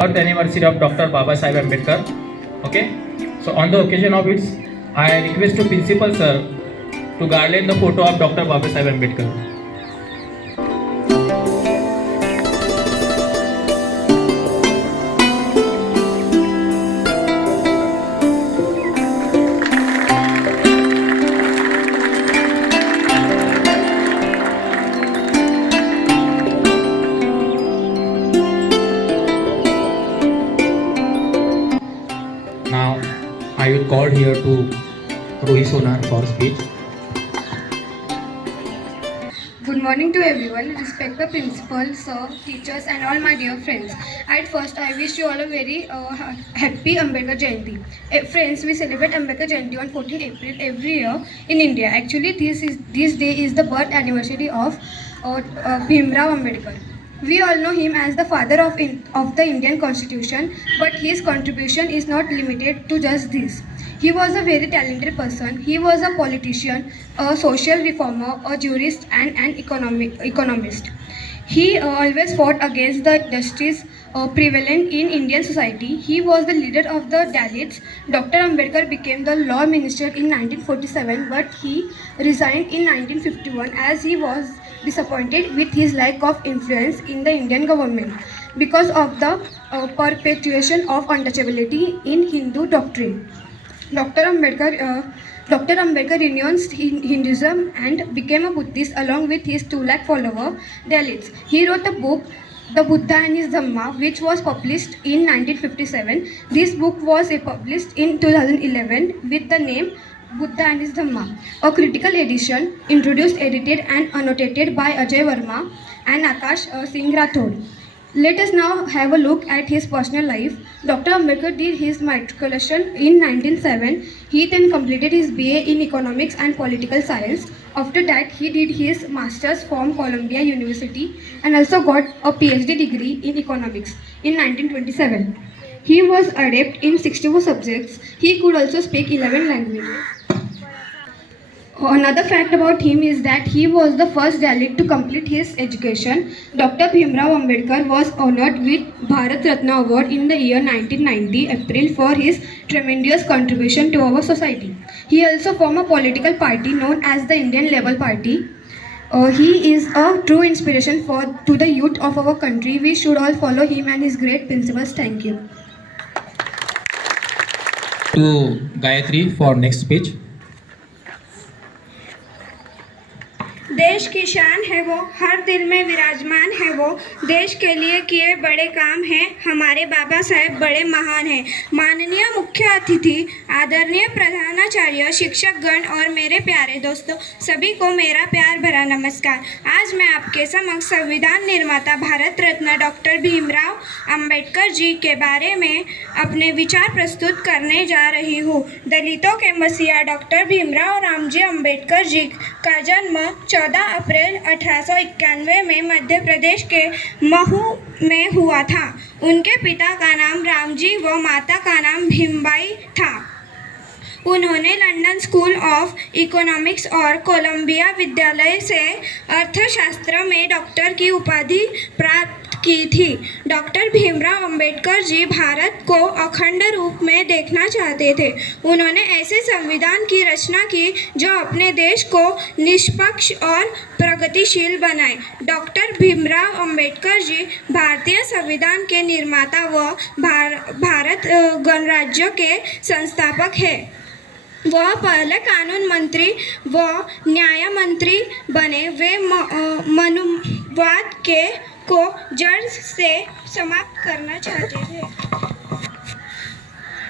Birth anniversary of Dr. Baba Sahib Ambedkar. Okay. So on the occasion of its, I request to Principal Sir to garland the photo of Dr. Baba Sahib Ambedkar. Now, I will call here to Rohi Sonar for speech. Good morning to everyone. Respect the principal, sir, teachers, and all my dear friends. At first, I wish you all a very happy Ambedkar Jayanti. Friends, we celebrate Ambedkar Jayanti on 14 April every year in India. Actually, this day is the birth anniversary of Bhimrao Ambedkar. We all know him as the father of the Indian Constitution, but his contribution is not limited to just this. He was a very talented person. He was a politician, a social reformer, a jurist, and an economist. He always fought against the injustice prevalent in Indian society. He was the leader of the Dalits. Dr. Ambedkar became the law minister in 1947, but he resigned in 1951 as he was disappointed with his lack of influence in the Indian government because of the perpetuation of untouchability in Hindu doctrine. Dr. Ambedkar, Dr. Ambedkar renounced Hinduism and became a Buddhist along with his 2 lakh follower Dalits. He wrote a book, The Buddha and His Dhamma, which was published in 1957. This book was published in 2011 with the name Buddha and His Dhamma. A critical edition introduced, edited and annotated by Ajay Verma and Akash Singh Rathod. Let us now have a look at his personal life. Dr. Ambedkar did his matriculation in 1907. He then completed his BA in Economics and Political Science. After that, he did his Masters from Columbia University and also got a PhD degree in Economics in 1927. He was adept in 64 subjects. He could also speak 11 languages. Another fact about him is that he was the first Dalit to complete his education. Dr. Bhimrao Ambedkar was honored with Bharat Ratna Award in the year 1990 April for his tremendous contribution to our society. He also formed a political party known as the Indian Labour Party. He is a true inspiration to the youth of our country. We should all follow him and his great principles. Thank you. To Gayatri for next speech. देश की शान है वो, हर दिल में विराजमान है वो, देश के लिए किए बड़े काम हैं, हमारे बाबा साहेब बड़े महान हैं। माननीय मुख्य अतिथि, आदरणीय प्रधानाचार्य, शिक्षकगण और मेरे प्यारे दोस्तों, सभी को मेरा प्यार भरा नमस्कार। आज मैं आपके समक्ष संविधान निर्माता भारत रत्न डॉक्टर भीमराव अंबेडकर जी के बारे में अपने विचार प्रस्तुत करने जा रही हूँ। दलितों के मसीहा डॉक्टर भीमराव रामजी अंबेडकर जी का जन्म 14 अप्रैल 1891 में मध्य प्रदेश के महू में हुआ था। उनके पिता का नाम रामजी व माता का नाम भीमबाई था। उन्होंने लंदन स्कूल ऑफ इकोनॉमिक्स और कोलंबिया विद्यालय से अर्थशास्त्र में डॉक्टर की उपाधि प्राप्त की थी। डॉक्टर भीमराव अंबेडकर जी भारत को अखंड रूप में देखना चाहते थे। उन्होंने ऐसे संविधान की रचना की जो अपने देश को निष्पक्ष और प्रगतिशील बनाए। डॉक्टर भीमराव अंबेडकर जी भारतीय संविधान के निर्माता व भारत गणराज्य के संस्थापक हैं। वह पहले कानून मंत्री व न्याय मंत्री बने। वे मनुवाद को जड़ से समाप्त करना चाहते थे।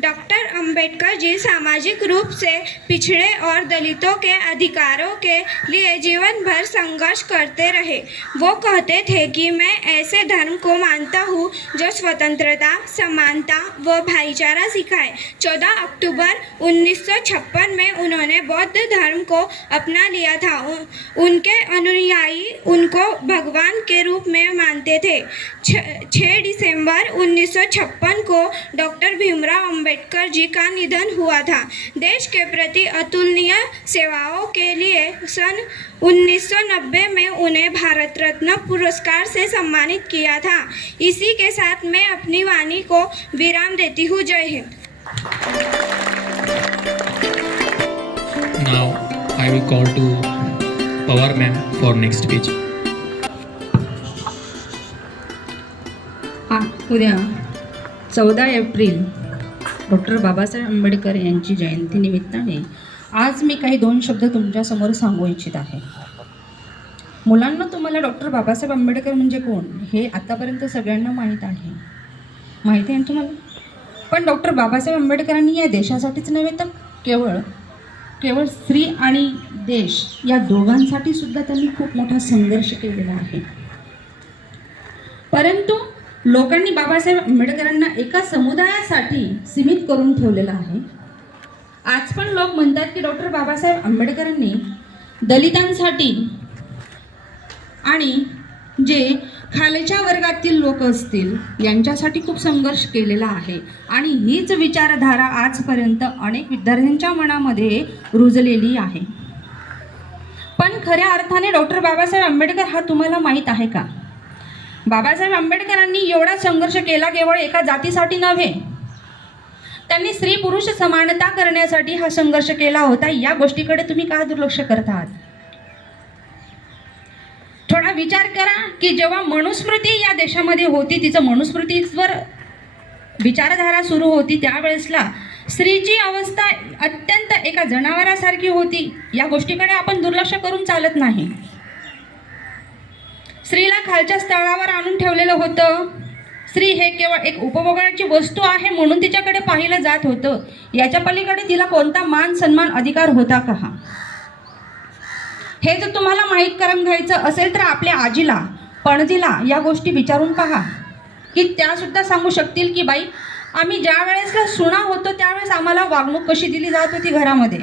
डॉक्टर अंबेडकर जी सामाजिक रूप से पिछड़े और दलितों के अधिकारों के लिए जीवन भर संघर्ष करते रहे। वो कहते थे कि मैं ऐसे धर्म को मानता हूँ जो स्वतंत्रता, समानता व भाईचारा सिखाए। 14 अक्टूबर 1956 में उन्होंने बौद्ध धर्म को अपना लिया था। उनके अनुयायी उनको भगवान के रूप में मानते थे। 6 दिसंबर 1956 को डॉक्टर भीमराव अंबेडकर जी का निधन हुआ था। देश के प्रति अतुलनीय सेवाओं के लिए सन 1990 में उन्हें भारत रत्न पुरस्कार से सम्मानित किया था। इसी के साथ मैं अपनी वाणी को विराम देती हूँ। जय Hind. Now I will call to Pawar ma'am for next speech. उद्या 14 एप्रिल डॉक्टर बाबासाहेब आंबेडकर यांची जयंती निमित्ताने आज मी काही 2 शब्द तुमच्यासमोर सांगू इच्छित आहे. मुलांना तुम्हाला डॉक्टर बाबासाहेब आंबेडकर म्हणजे कोण हे आतापर्यंत सगळ्यांना माहीत आहे. माहिती आहे ना तुम्हाला? पण डॉक्टर बाबासाहेब आंबेडकरांनी या देशासाठीच नव्हे तर केवळ स्त्री आणि देश या दोघांसाठी सुद्धा त्यांनी खूप मोठा संघर्ष केलेला आहे. परंतु लोकांनी बाबासाहेब आंबेडकरांना एका समुदायासाठी सीमित करून ठेवलेलं आहे. आज पण लोक म्हणतात की डॉक्टर बाबासाहेब आंबेडकरांनी दलितांसाठी आणि जे खालच्या वर्गातील लोक असतील यांच्यासाठी खूप संघर्ष केलेला आहे. आणि हीच विचारधारा आजपर्यंत अनेक विद्यार्थ्यांच्या मनामध्ये रुजलेली आहे. पण खऱ्या अर्थाने डॉक्टर बाबासाहेब आंबेडकर हा तुम्हाला माहीत आहे का? बाबासाहेब आंबेडकरांनी एवढा संघर्ष केला केवळ एका जातीसाठी नव्हे, त्यांनी स्त्री पुरुष समानता करण्यासाठी हा संघर्ष केला होता. या गोष्टीकडे तुम्ही का दुर्लक्ष करतात? थोडा विचार करा की जेव्हा मनुस्मृती या देशामध्ये होती, तिचं मनुस्मृतीवर विचारधारा सुरू होती, त्यावेळेसला स्त्रीची अवस्था अत्यंत एका जनावरासारखी होती. या गोष्टीकडे आपण दुर्लक्ष करून चालत नाही. स्त्रीला खालच्या स्तरावर आणून ठेवलेलं होतं. स्त्री हे केवळ एक उपभोगाची वस्तू आहे म्हणून तिच्याकडे पाहिलं जात होतं. याच्या पलीकडे तिला कोणता मान सन्मान अधिकार होता का? हे जर तुम्हाला माहीत करून घ्यायचं असेल तर आपल्या आजीला पणजीला या गोष्टी विचारून पहा की त्यासुद्धा सांगू शकतील की बाई आम्ही ज्या वेळेसला सुना होतो त्यावेळेस आम्हाला वागणूक कशी दिली जात होती घरामध्ये,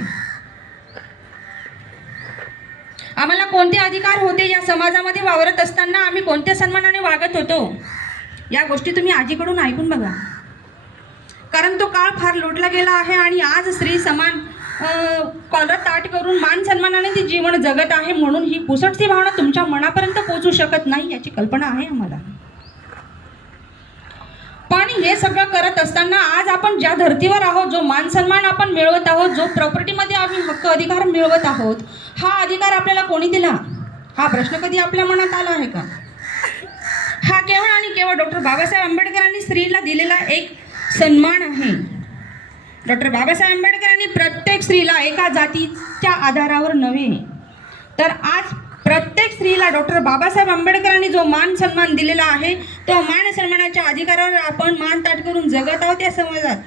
आम्हाला कोणते अधिकार होते, या समाजामध्ये वावरत असताना आम्ही कोणत्या सन्मानाने वागत होतो. या गोष्टी तुम्ही आजीकडून ऐकून बघा. कारण तो काळ फार लोटला गेला आहे आणि आज स्त्री समान कॉलर ताट करून मान सन्मानाने ती जीवन जगत आहे. म्हणून ही पुसटची भावना तुमच्या मनापर्यंत पोहोचू शकत नाही याची कल्पना आहे आम्हाला. पण हे सगळं करत असताना आज आपण ज्या धर्तीवर आहोत, जो मान सन्मान आपण मिळवत आहोत, जो प्रॉपर्टीमध्ये आम्ही हक्क अधिकार मिळवत आहोत, हा अधिकार आपल्याला कोणी दिला? हा प्रश्न कधी आपल्या मनात आला आहे का? हा केवळ आणि केवळ डॉक्टर बाबासाहेब आंबेडकरांनी स्त्रीला दिलेला एक सन्मान आहे. डॉक्टर बाबासाहेब आंबेडकरांनी प्रत्येक स्त्रीला एका जातीच्या आधारावर नव्हे तर आज प्रत्येक स्त्रीला डॉक्टर बाबासाहेब आंबेडकरांनी जो मान सन्मान दिलेला आहे, तो मान सन्मानाच्या अधिकारावर आपण मान ताट करून जगत आहोत. या समाजात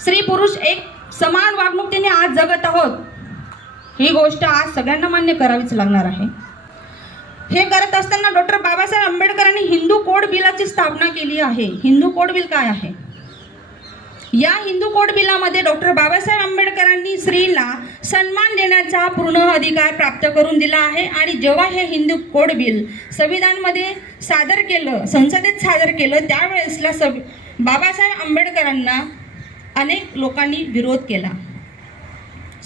स्त्री पुरुष एक समान वागणुकीने आज जगत आहोत. ही गोष्ट आज सगळ्यांना मान्य करावीच लागणार आहे. हे करत असताना डॉक्टर बाबासाहेब आंबेडकरांनी हिंदू कोड बिलाची स्थापना केली आहे. हिंदू कोड बिल काय आहे? या हिंदू कोड बिलामध्ये डॉक्टर बाबासाहेब आंबेडकरांनी स्त्रीला सन्मान देण्याचा पूर्ण अधिकार प्राप्त करून दिला आहे. आणि जेव्हा हे हिंदू कोड बिल संविधानमध्ये सादर केलं, संसदेत सादर केलं, त्यावेळेसला बाबासाहेब आंबेडकरांना अनेक लोकांनी विरोध केला.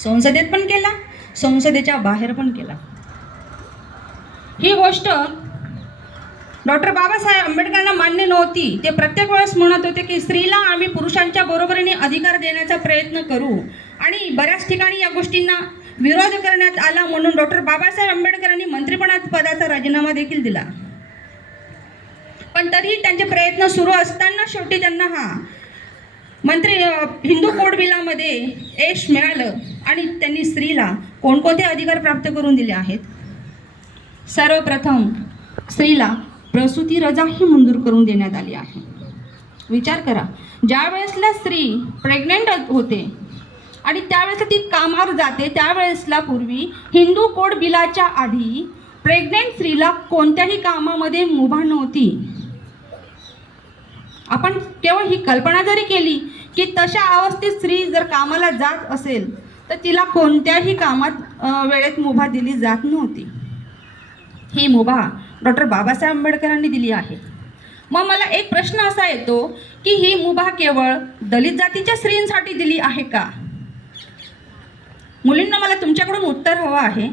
संसदेत पण केला, संसदेच्या बाहेर पण केला. ही गोष्ट डॉक्टर बाबासाहेब आंबेडकरांना मान्य नव्हती. ते प्रत्येक वेळेस म्हणत होते की स्त्रीला आम्ही पुरुषांच्या बरोबरीने अधिकार देण्याचा प्रयत्न करू. आणि बऱ्याच ठिकाणी या गोष्टींना विरोध करण्यात आला. म्हणून डॉक्टर बाबासाहेब आंबेडकरांनी मंत्रिपदाचा राजीनामा देखील दिला. पण तरीही त्यांचे प्रयत्न सुरू असताना शेवटी त्यांना हिंदू कोड बिलामध्ये यश मिळालं आणि त्यांनी स्त्रीला कोणकोणते अधिकार प्राप्त करून दिले आहेत? सर्वप्रथम स्त्रीला प्रसूती रजा ही मंजूर करून देण्यात आली आहे. विचार करा, ज्या वेळेसला स्त्री प्रेग्नंट होते आणि त्यावेळेस ती कामावर जाते, त्यावेळेसला पूर्वी हिंदू कोड बिलाच्या आधी प्रेग्नंट स्त्रीला कोणत्याही कामामध्ये मुभा नव्हती. आपण केवळ ही कल्पना जरी केली की तशा अवस्थेत स्त्री जर कामाला जात असेल तर तिला कोणत्याही कामात वेळेत मुभा दिली जात नव्हती. ही मुभा डॉक्टर बाबासाहेब आंबेडकरांनी दिली आहे. मग मला एक प्रश्न असा येतो की ही मुभा केवळ दलित जातीच्या स्त्रियांसाठी दिली आहे का? मुलींना मला तुमच्याकडून उत्तर हवं आहे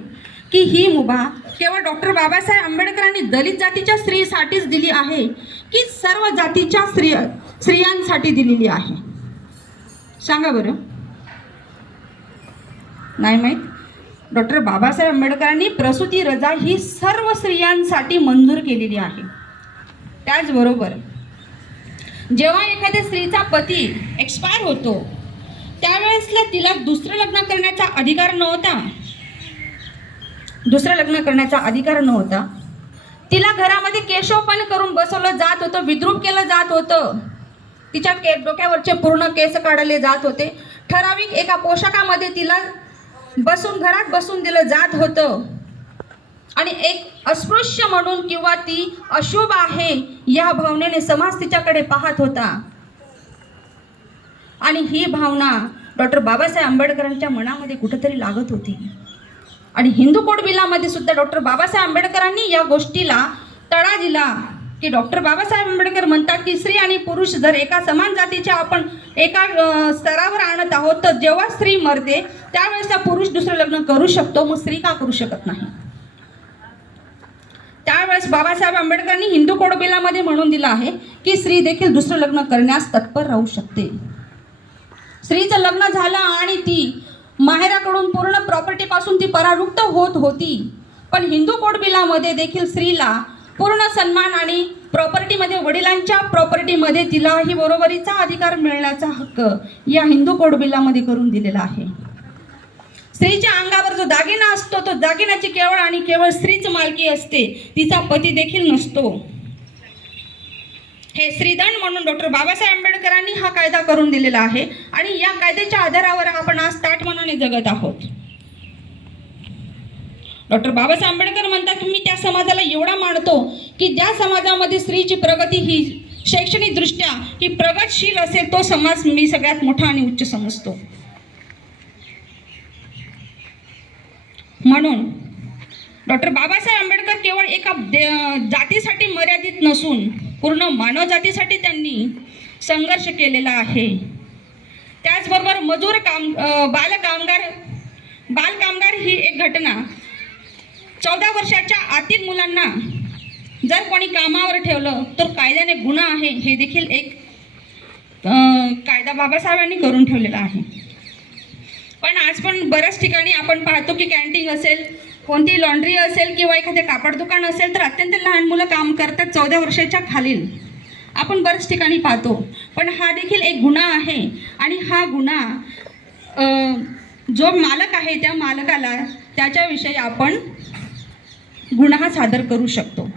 की ही मुभा केवळ डॉक्टर बाबासाहेब आंबेडकरांनी दलित जातीच्या स्त्रीसाठीच दिली आहे की सर्व जातीच्या स्त्रियांसाठी दिलेली आहे? सांगा बरं. नाही माहीत. डॉक्टर बाबासाहेब आंबेडकरांनी प्रसूती रजा ही सर्व स्त्रियांसाठी मंजूर केलेली आहे. त्याचबरोबर जेव्हा एखाद्या स्त्रीचा पती एक्सपायर होतो त्यावेळेसला तिला दुसरं लग्न करण्याचा अधिकार नव्हता. तिला घरामध्ये केशवपण करून बसवलं जात होतं, विद्रूप केलं जात होतं. तिच्या डोक्यावरचे पूर्ण केस काढले जात होते. ठराविक एका पोशाखामध्ये तिला घरात बसून दिलं जात होतं आणि एक अस्पृश्य म्हणून किंवा ती अशुभ आहे या भावनेने समाज तिच्याकडे पाहत होता. आणि ही भावना डॉक्टर बाबासाहेब आंबेडकरांच्या मनामध्ये कुठेतरी लागत होती. आणि हिंदू कोड बिलामध्ये सुद्धा डॉक्टर बाबासाहेब आंबेडकरांनी या गोष्टीला तडा दिला की डॉक्टर बाबासाहेब आंबेडकर म्हणतात की स्त्री आणि पुरुष जर एका समान जातीच्या आपण एका स्तरावर आणत आहोत तर जेव्हा स्त्री मरते त्यावेळेस पुरुष दुसरं लग्न करू शकतो, मग स्त्री का करू शकत नाही? त्यावेळेस बाबासाहेब आंबेडकरांनी हिंदू कोड बिलामध्ये म्हणून दिलं आहे की स्त्री देखील दुसरं लग्न करण्यास तत्पर राहू शकते. स्त्रीचं लग्न झालं आणि ती माहेराकडून पूर्ण प्रॉपर्टीपासून ती परावृत्त होत होती, पण हिंदू कोड बिलामध्ये देखील स्त्रीला पूर्ण सन्मान आणि प्रॉपर्टीमध्ये वडिलांच्या प्रॉपर्टीमध्ये तिलाही बरोबरीचा अधिकार मिळण्याचा हक्क या हिंदू कोड बिलामध्ये करून दिलेला आहे. स्त्रीच्या अंगावर जो दागिना असतो तो दागिन्याची केवळ आणि केवळ स्त्रीच मालकी असते, तिचा पती देखील नसतो. हे स्त्रीदंड म्हणून डॉक्टर बाबासाहेब आंबेडकरांनी हा कायदा करून दिलेला आहे आणि या कायद्याच्या आधारावर आपण आज ताठमनाने जगत आहोत. डॉक्टर बाबासाहेब आंबेडकर म्हणतात की मी त्या समाजाला एवढा मानतो की ज्या समाजामध्ये स्त्रीची प्रगती ही शैक्षणिकदृष्ट्या ही प्रगतशील असेल तो समाज मी सगळ्यात मोठा आणि उच्च समजतो. म्हणून डॉक्टर बाबासाहेब आंबेडकर केवळ एका जातीसाठी मर्यादित नसून पूर्ण मानव जातीसाठी त्यांनी संघर्ष केलेला आहे. त्याचबरोबर बालकामगार ही एक घटना 14 वर्षाच्या आतील मुलांना जर कोणी कामावर ठेवलं तर कायद्याने गुन्हा आहे, हे देखील एक कायदा बाबासाहेबांनी करून ठेवलेला आहे. पण आज पण बऱ्याच ठिकाणी आपण पाहतो की कॅन्टीन असेल, कोणती लॉन्ड्री असेल किंवा एखादे कापड दुकान असेल तर अत्यंत लहान मुलं काम करतात 14 वर्षाच्या खालील. आपण बऱ्याच ठिकाणी पाहतो. पण हा देखील एक गुन्हा आहे आणि हा गुन्हा जो मालक आहे त्या मालकाला त्याच्याविषयी आपण गुन्हा सादर करू शकतो.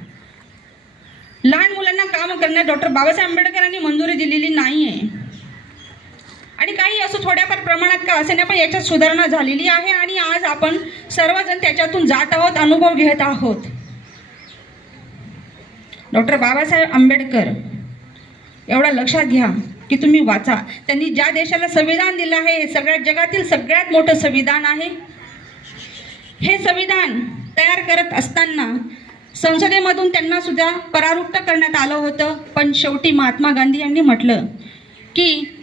लहान मुलांना काम करण्यास डॉक्टर बाबासाहेब आंबेडकरांनी मंजुरी दिलेली नाही आहे. आणि काही असं थोड्याफार प्रमाणात का असे नाही पण याच्यात सुधारणा झालेली आहे आणि आज आपण सर्वजण त्याच्यातून जात आहोत, अनुभव घेत आहोत. डॉक्टर बाबासाहेब आंबेडकर एवढा लक्षात घ्या की तुम्ही वाचा. त्यांनी ज्या देशाला संविधान दिलं आहे हे सगळ्यात जगातील सगळ्यात मोठं संविधान आहे. हे संविधान तयार करत असताना संसदेमधून त्यांना सुद्धा परावृत्त करण्यात आलं होतं. पण शेवटी महात्मा गांधी यांनी म्हटलं की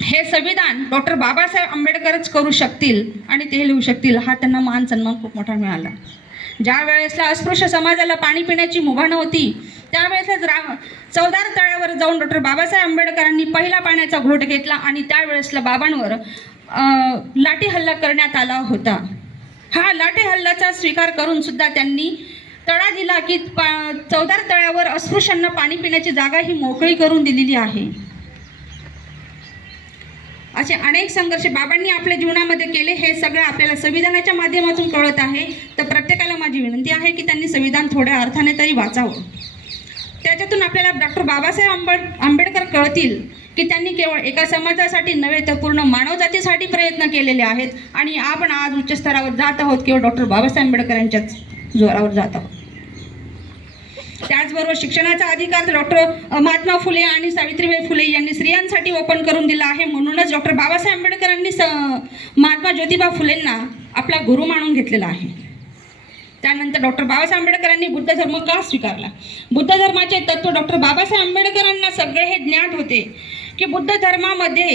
हे संविधान डॉक्टर बाबासाहेब आंबेडकरच करू शकतील आणि ते लिहू शकतील. हा त्यांना मान सन्मान खूप मोठा मिळाला. ज्या वेळेसला अस्पृश्य समाजाला पाणी पिण्याची मुभा नव्हती त्यावेळेसच चौदार तळ्यावर जाऊन डॉक्टर बाबासाहेब आंबेडकरांनी पहिला पाण्याचा घोट घेतला आणि त्यावेळेसला बाबांवर लाठी हल्ला करण्यात आला होता. हा लाठी हल्ल्याचा स्वीकार करून सुद्धा त्यांनी तडा दिला की चौदार तळ्यावर अस्पृश्यांना पाणी पिण्याची जागा ही मोकळी करून दिलेली आहे. असे अनेक संघर्ष बाबांनी आपल्या जीवनामध्ये केले. हे सगळं आपल्याला संविधानाच्या माध्यमातून कळत आहे. तर प्रत्येकाला माझी विनंती आहे की त्यांनी संविधान थोड्या अर्थाने तरी वाचावं. त्याच्यातून आपल्याला डॉक्टर बाबासाहेब आंबेडकर कळतील की त्यांनी केवळ एका समाजासाठी नव्हे तर पूर्ण मानवजातीसाठी प्रयत्न केलेले आहेत आणि आपण आज उच्च स्तरावर जात आहोत केवळ डॉक्टर बाबासाहेब आंबेडकर यांच्याच जोरावर जात आहोत. त्याचबरोबर शिक्षणाचा अधिकार डॉक्टर महात्मा फुले आणि सावित्रीबाई फुले यांनी स्त्रियांसाठी ओपन करून दिला आहे. म्हणूनच डॉक्टर बाबासाहेब आंबेडकरांनी महात्मा ज्योतिबा फुलेंना आपला गुरु मानून घेतलेला आहे. त्यानंतर डॉक्टर बाबासाहेब आंबेडकरांनी बुद्ध धर्म का स्वीकारला? बुद्ध धर्माचे तत्व डॉक्टर बाबासाहेब आंबेडकरांना सगळे हे ज्ञात होते की बुद्ध धर्मामध्ये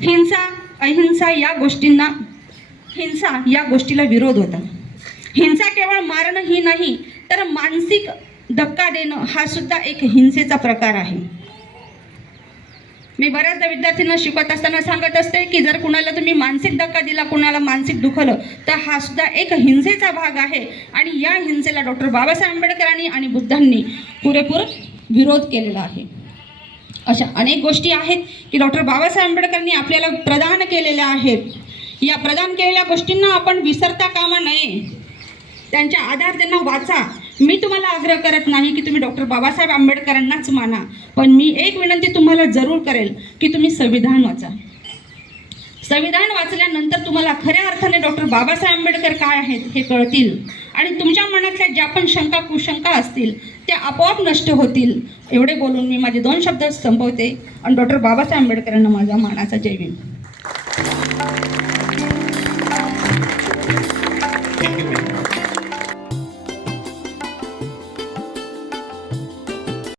हिंसा या गोष्टीला विरोध होता. हिंसा केवळ मारणं ही नाही तर मानसिक धक्का देणं हा सुद्धा एक हिंसेचा प्रकार आहे. मी बऱ्याचदा विद्यार्थ्यांना शिकवत असताना सांगत असते की जर कुणाला तुम्ही मानसिक धक्का दिला, कुणाला मानसिक दुखवलं तर हा सुद्धा एक हिंसेचा भाग आहे आणि या हिंसेला डॉक्टर बाबासाहेब आंबेडकरांनी आणि बुद्धांनी पुरेपूर विरोध केलेला आहे. अशा अनेक गोष्टी आहेत की डॉक्टर बाबासाहेब आंबेडकरांनी आपल्याला प्रदान केलेल्या आहेत. या प्रदान केलेल्या गोष्टींना आपण विसरता कामा नये. त्यांच्या आधार त्यांना वाचा. मी तुम्हाला आग्रह करत नाही की तुम्ही डॉक्टर बाबासाहेब आंबेडकरांनाच माना, पण मी एक विनंती तुम्हाला जरूर करेल की तुम्ही संविधान वाचा. संविधान वाचल्यानंतर तुम्हाला खऱ्या अर्थाने डॉक्टर बाबासाहेब आंबेडकर काय आहेत हे कळतील आणि तुमच्या मनातल्या ज्या पण शंका कुशंका असतील त्या आपोआप नष्ट होतील. एवढे बोलून मी माझे 2 शब्द संपवते आणि डॉक्टर बाबासाहेब आंबेडकरांना माझा मानाचा जय भीम.